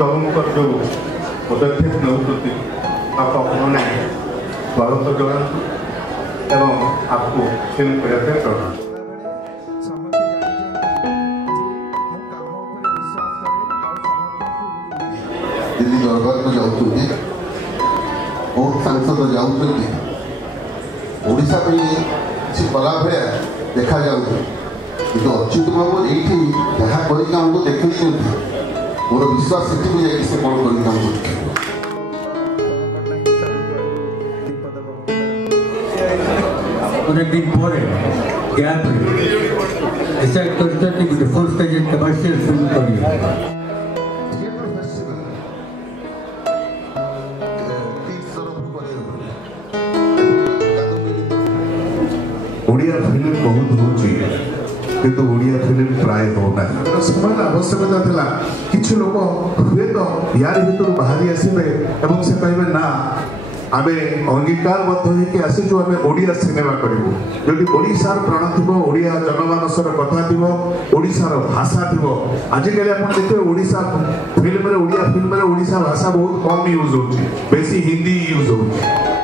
ବାବୁଙ୍କର ଯେଉଁ ପଦକ୍ଷେପ ନେଉଛନ୍ତି आपको उन्होंने स्वागत जनातु एवं आपको फिल्म करने करना दिल्ली दरबार को जाऊँगी बहुत सांसद जाऊँगी ओडिशा पे किसी कला भाया देखा जाऊँगी किंतु अच्युत बाबू ये जहाँ करके हमको देखते मोर विश्वास से कौन कर अनेक दिन पर गैप डिसाइड करते कि फुल स्टेज कमर्शियल फिल्म करिए ओडिया फिल्म बहुत होची किंतु ओडिया फिल्म प्राय होना समय आवश्यकता थिला किछ लोक हुए तो यार भीतर बाहरी आसीबे एवं से कहबे ना आमे अंगीकारबद्ध होके आसीछु आमे ओडिया सिनेमा करिवो जदि ओडिसार प्राण थिबो ओडिया जनमानसर कथा थिबो ओडिसार भाषा थिबो आज काले आपण देखते ओडिसा फिल्म रे ओडिया फिल्म रे ओडिसा भाषा बहुत कम यूज होची बेसी हिंदी यूज होची